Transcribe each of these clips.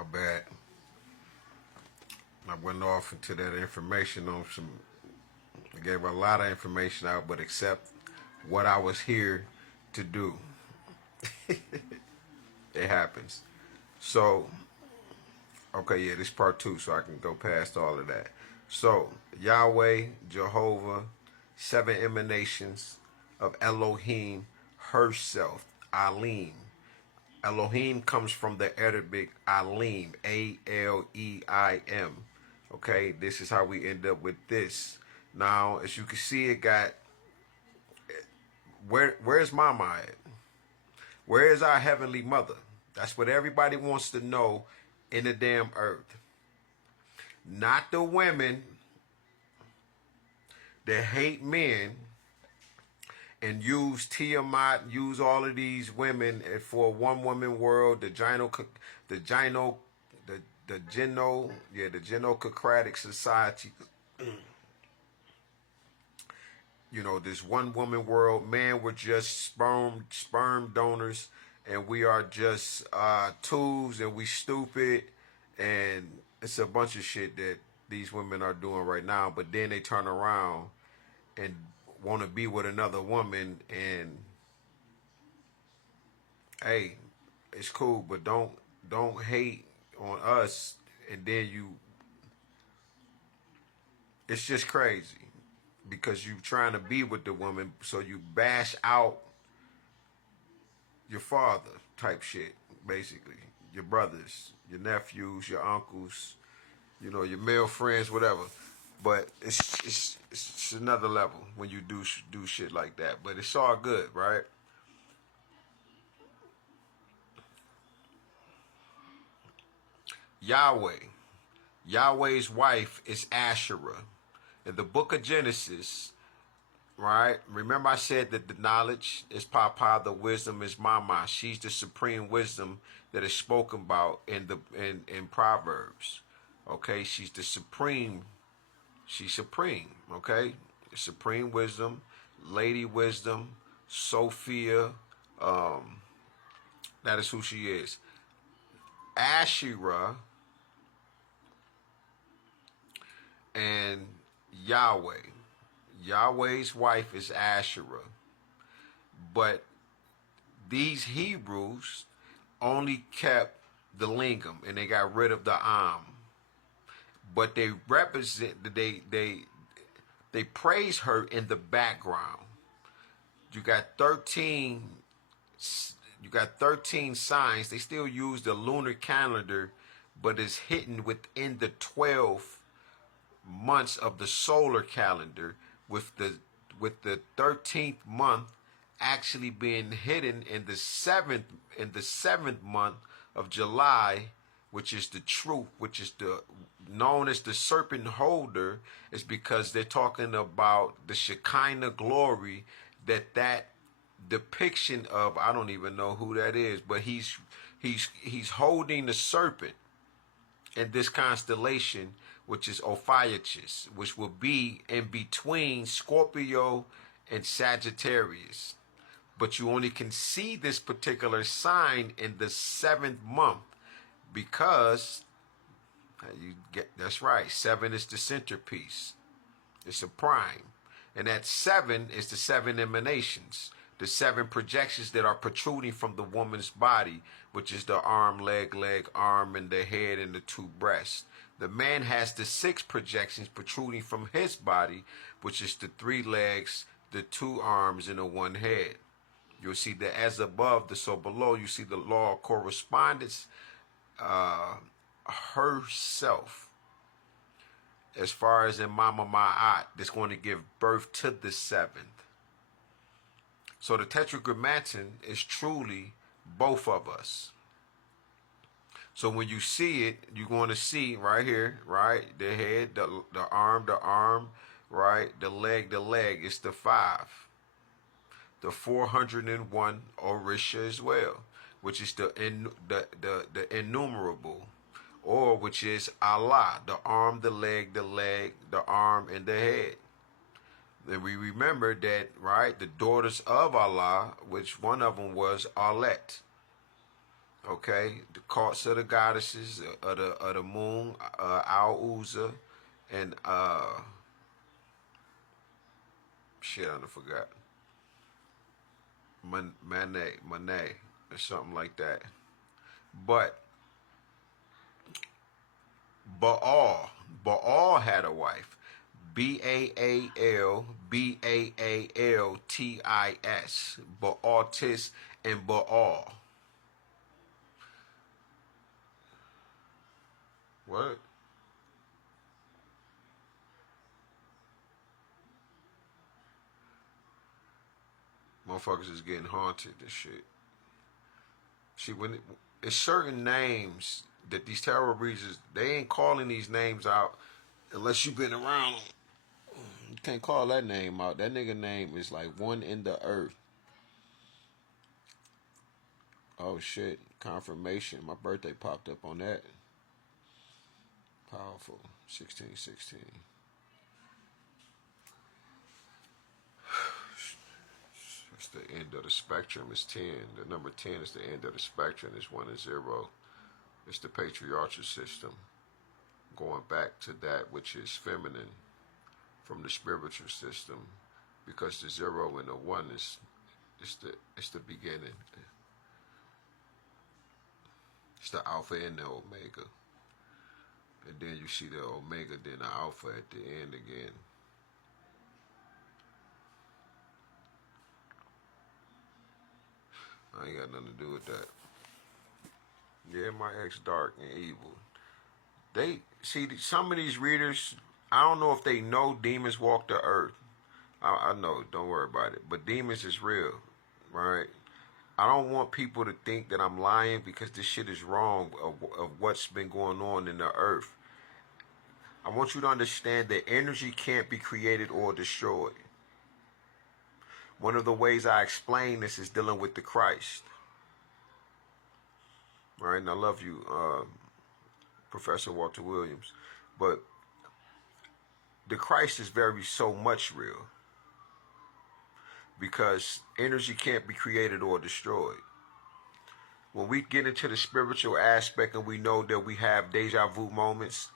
My bad. I went off into that information on some. I gave a lot of information out, but except what I was here to do. It happens. So, okay, yeah, this is part two, so I can go past all of that. So, Yahweh, Jehovah, seven emanations of Elohim herself, Alim. Elohim comes from the Arabic Alim, Aleim. Okay, this is how we end up with this. Now, as you can see, it got where's Mama at? Where is our heavenly mother? That's what everybody wants to know in the damn earth. Not the women that hate men and use Tiamat, use all of these women for a one woman world, the Genocratic society. You know, this one woman world, man, we're just sperm donors, and we are just tools, and we stupid, and it's a bunch of shit that these women are doing right now. But then they turn around and want to be with another woman, and hey, it's cool, but don't hate on us, and then it's just crazy because you trying to be with the woman, so you bash out your father type shit, basically. Your brothers, your nephews, your uncles, you know, your male friends, whatever. But it's another level when you do shit like that. But it's all good, right? Yahweh. Yahweh's wife is Asherah. In the book of Genesis, right? Remember I said that the knowledge is Papa, the wisdom is Mama. She's the supreme wisdom that is spoken about in Proverbs. Okay, she's the supreme. She's supreme. Okay, supreme wisdom, Lady Wisdom, Sophia. That is who she is. Asherah and Yahweh. Yahweh's wife is Asherah. But these Hebrews only kept the lingam and they got rid of the am. But they represent they praise her in the background. You got 13 signs. They still use the lunar calendar, but it's hidden within the 12 months of the solar calendar, with the 13th month actually being hidden in the seventh month of July, which is the truth, which is the known as the serpent holder, is because they're talking about the Shekinah glory, that depiction of, I don't even know who that is, but he's holding the serpent in this constellation, which is Ophiuchus, which will be in between Scorpio and Sagittarius. But you only can see this particular sign in the seventh month, because that's right, 7 is the centerpiece. It's a prime. And that 7 is the 7 emanations, the 7 projections that are protruding from the woman's body, which is the arm, leg, arm, and the head, and the 2 breasts. The man has the 6 projections protruding from his body, which is the 3 legs, the 2 arms, and the 1 head. You'll see that as above, the so below. You see the law of correspondence herself, as far as in Mama Ma'at, that's going to give birth to the 7th. So the Tetragrammaton is truly both of us. So when you see it, you're going to see right here, right, the head, the arm, right, the leg. It's the 5. The 401 Orisha as well, which is the innumerable, or which is Allah, the arm, the leg, the arm, and the head. Then we remember that, right, the daughters of Allah, which one of them was Alet. Okay, the cults of the goddesses of the moon, Al-Uzza, and shit, I done forgot. Manet, or something like that. But Baal had a wife. Baaltis. Baaltis and Baal. What? Motherfuckers is getting haunted and shit. See, it's certain names that these tarot readers, they ain't calling these names out unless you've been around them. You can't call that name out. That nigga name is like one in the earth. Oh shit! Confirmation. My birthday popped up on that. Powerful. 1616. It's the end of the spectrum. It's 10. The number 10 is the end of the spectrum. It's 1 and 0. It's the patriarchal system. Going back to that which is feminine from the spiritual system, because the 0 and the 1 is it's the beginning. It's the alpha and the omega. And then you see the omega, then the alpha at the end again. I ain't got nothing to do with that. Yeah, my ex dark and evil. They see some of these readers. I don't know if they know demons walk the earth. I know. Don't worry about it. But demons is real, right? I don't want people to think that I'm lying, because this shit is wrong of what's been going on in the earth. I want you to understand that energy can't be created or destroyed. One of the ways I explain this is dealing with the Christ. All right, and I love you, Professor Walter Williams. But the Christ is very so much real, because energy can't be created or destroyed. When we get into the spiritual aspect and we know that we have deja vu moments,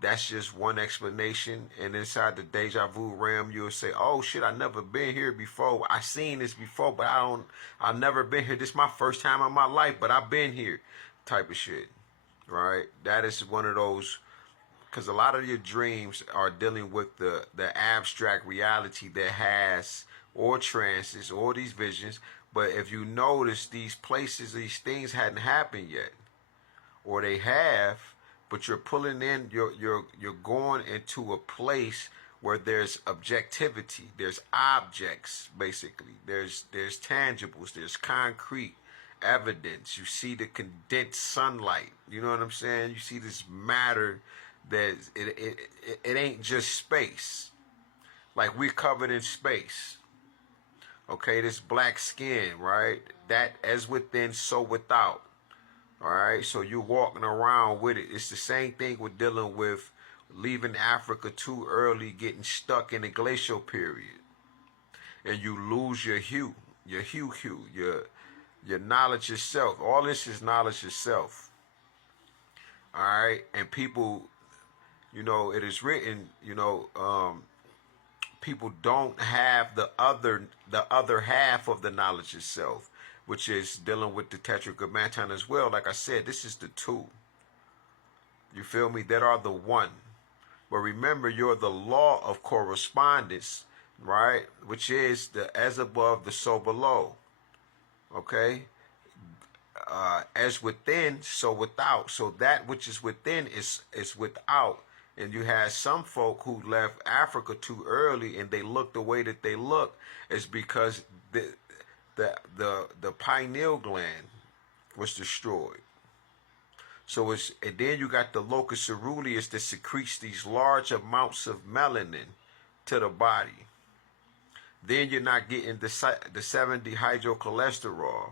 that's just one explanation. And inside the deja vu realm, you'll say, oh shit, I never been here before. I seen this before, but I've never been here. This is my first time in my life, but I've been here, type of shit. Right? That is one of those, because a lot of your dreams are dealing with the abstract reality that has, or trances, or these visions. But if you notice, these places, these things hadn't happened yet, or they have, but you're pulling in, you're going into a place where there's objectivity, there's objects, basically, there's tangibles, there's concrete evidence. You see the condensed sunlight. You know what I'm saying? You see this matter that it ain't just space. Like, we're covered in space. Okay, this black skin, right? That as within, so without. All right, so you're walking around with it. It's the same thing with dealing with leaving Africa too early, getting stuck in the glacial period, and you lose your hue, your knowledge yourself. All this is knowledge yourself. All right, and people, it is written, people don't have the other half of the knowledge itself, which is dealing with the tetragrammaton as well. Like I said, this is the two. You feel me? That are the one. But remember, you're the law of correspondence, right? Which is the as above, the so below. Okay? As within, so without. So that which is within is without. And you had some folk who left Africa too early, and they look the way that they look is because the pineal gland was destroyed. So and then you got the locus ceruleus that secretes these large amounts of melanin to the body. Then you're not getting the 7-dehydrocholesterol,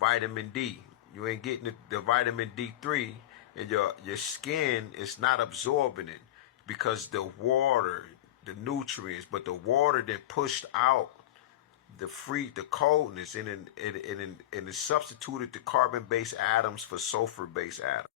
vitamin D. You ain't getting the vitamin D3, and your skin is not absorbing it because the water, the nutrients, but the water that pushed out the coldness, and it substituted the carbon-based atoms for sulfur-based atoms.